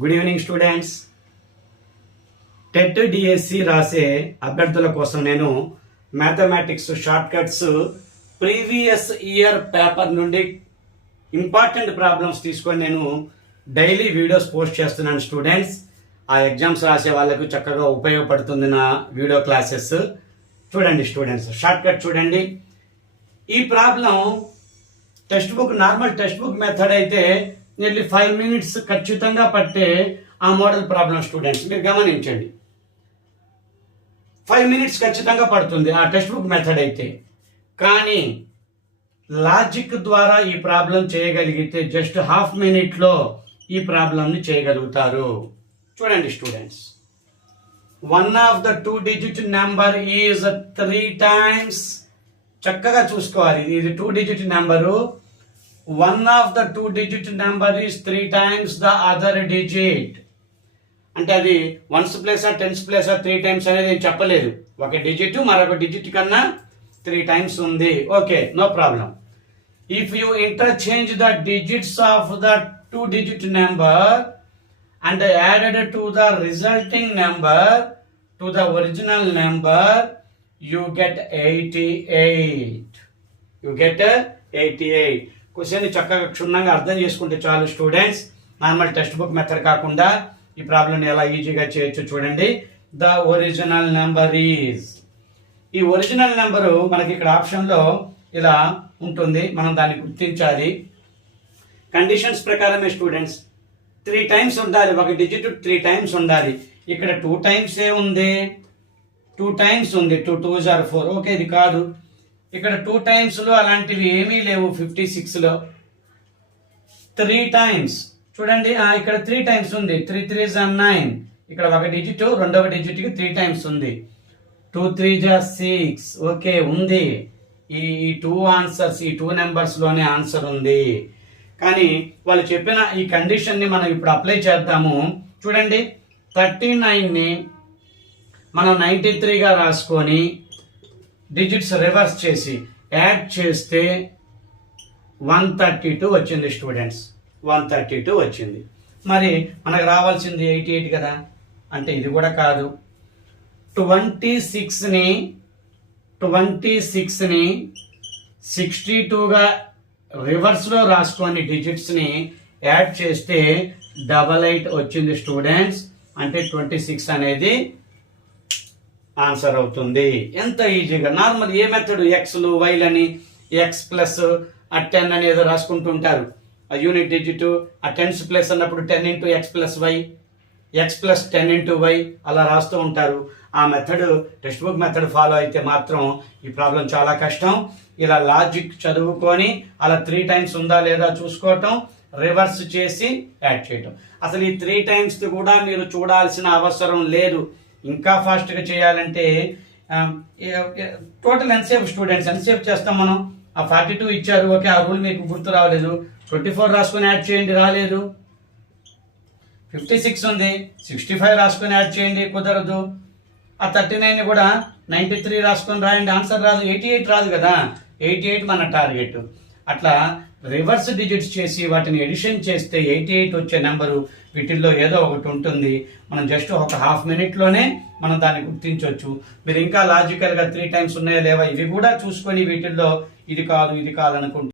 Good evening students. TET DSC రాసే అభ్యర్థుల కోసం నేను mathematics short cuts previous year paper నుండి ఇంపార్టెంట్ ప్రాబ్లమ్స్ తీసుకొని నేను డైలీ వీడియోస్ పోస్ట్ చేస్తున్నాను స్టూడెంట్స్. ఆ ఎగ్జామ్స్ రాసే వాళ్ళకు చక్కగా ఉపయోగపడుతుంది నా వీడియో క్లాసెస్. చూడండి స్టూడెంట్స్, షార్ట్ కట్ చూడండి. ఈ problem text book normal text book method అయితే నియర్లీ 5 minutes ఖచ్చితంగా పట్టే ఆ మోడల్ ప్రాబ్లం స్టూడెంట్స్ మీరు గమనించండి. 5 minutes ఖచ్చితంగా పడుతుంది ఆ టెక్స్ట్ బుక్ మెథడ్ అయితే. కానీ లాజిక్ ద్వారా ఈ ప్రాబ్లం చేయగలిగితే జస్ట్ 1/2 minute ఈ ప్రాబ్లంని చేయగలుగుతారు. చూడండి students, 1 of the 2-digit number is 3 times. చక్కగా చూసుకోవాలి, ఇది 2-digit number. 1 of the 2-digit number is 3 times the other digit. అంటే అది 1s place 10s place 3 times అనేది నేను చెప్పలేదు. ఒక డిజిట్ మరొక డిజిట్ కన్నా 3 times ఉంది. Okay, no problem. If you interchange the digits of the 2-digit number and added to the resulting number to the original number, you get 88. You get 88. Question చక్కగా క్షుణ్ణంగా అర్థం చేసుకుంటే చాలు students. Normal text book method కాకుండా ఈ problem ఎలా ఈజీగా చేయొచ్చు చూడండి. ద ఒరిజినల్ నెంబర్ ఈజ్, ఈ ఒరిజినల్ నెంబరు మనకి ఇక్కడ ఆప్షన్లో ఇలా ఉంటుంది, మనం దాన్ని గుర్తించాలి. కండిషన్స్ ప్రకారమే స్టూడెంట్స్ 3 times ఉండాలి, ఒక డిజిట్ 3 times ఉండాలి. ఇక్కడ 2 times ఏ ఉంది, 2 times ఉంది. 2 2s are 4. ఓకే, ఇది కాదు. ఇక్కడ 2 times అలాంటివి ఏమీ లేవు. 56 3 times చూడండి, ఇక్కడ 3 times ఉంది. 3 3s are 9. ఇక్కడ ఒక డిజిట్ రెండవ డిజిట్ కి 3 times ఉంది. 2 3s are 6. ఓకే, ఉంది. ఈ 2 ఆన్సర్స్, ఈ 2 నెంబర్స్ లోనే ఆన్సర్ ఉంది. కానీ వాళ్ళు చెప్పిన ఈ కండిషన్ ని మనం ఇప్పుడు అప్లై చేద్దాము. చూడండి, 39 ని మనం 93గా రాసుకొని డిజిట్స్ రివర్స్ చేసి యాడ్ చేస్తే 132 వచ్చింది స్టూడెంట్స్. 132 వచ్చింది. మరి మనకు రావాల్సింది 88 కదా, అంటే ఇది కూడా కాదు. 26ని 62గా రివర్స్లో రాసుకొని డిజిట్స్ని యాడ్ చేస్తే 88 వచ్చింది స్టూడెంట్స్. అంటే 26 అనేది ఆన్సర్ అవుతుంది. ఎంత ఈజీగా నార్మల్ ఏ మెథడ్ ఎక్స్లు వైలని ఎక్స్ ప్లస్ 10 అని ఏదో రాసుకుంటుంటారు. ఆ యూనిట్ డిజిట్ ఆ 10s ప్లస్ అన్నప్పుడు 10 into x plus y, x plus 10 into y అలా రాస్తూ ఉంటారు. ఆ method text book method follow అయితే మాత్రం ఈ ప్రాబ్లం చాలా కష్టం. ఇలా లాజిక్ చదువుకొని అలా 3 times ఉందా లేదా చూసుకోవటం, రివర్స్ చేసి యాడ్ చేయటం. అసలు ఈ 3 times కూడా మీరు చూడాల్సిన అవసరం లేదు. ఇంకా ఫాస్ట్గా చేయాలంటే టోటల్ ఎంతసేపు స్టూడెంట్స్, ఎంతసేపు చేస్తాం మనం? ఆ 42 ఇచ్చారు, ఓకే, ఆ రూల్ మీకు గుర్తు రావలేదు. 24 రాసుకొని యాడ్ చేయండి, రాలేదు. 56 ఉంది, 65 రాసుకొని యాడ్ చేయండి, కుదరదు. ఆ 39 కూడా 93 రాసుకొని రాయండి, ఆన్సర్ రాదు. 88 రాదు కదా, 88 మన టార్గెట్. అట్లా రివర్స్ డిజిట్స్ చేసి వాటిని ఎడిషన్ చేస్తే 88 వచ్చే నెంబరు. వీటిల్లో ఏదో ఒకటి ఉంటుంది. మనం జస్ట్ ఒక 1/2 minute మనం దాన్ని గుర్తించవచ్చు. మీరు ఇంకా లాజికల్గా 3 times ఉన్నాయా లేవా ఇవి కూడా చూసుకొని వీటిల్లో ఇది కాదు ఇది కాదు అనుకుంటే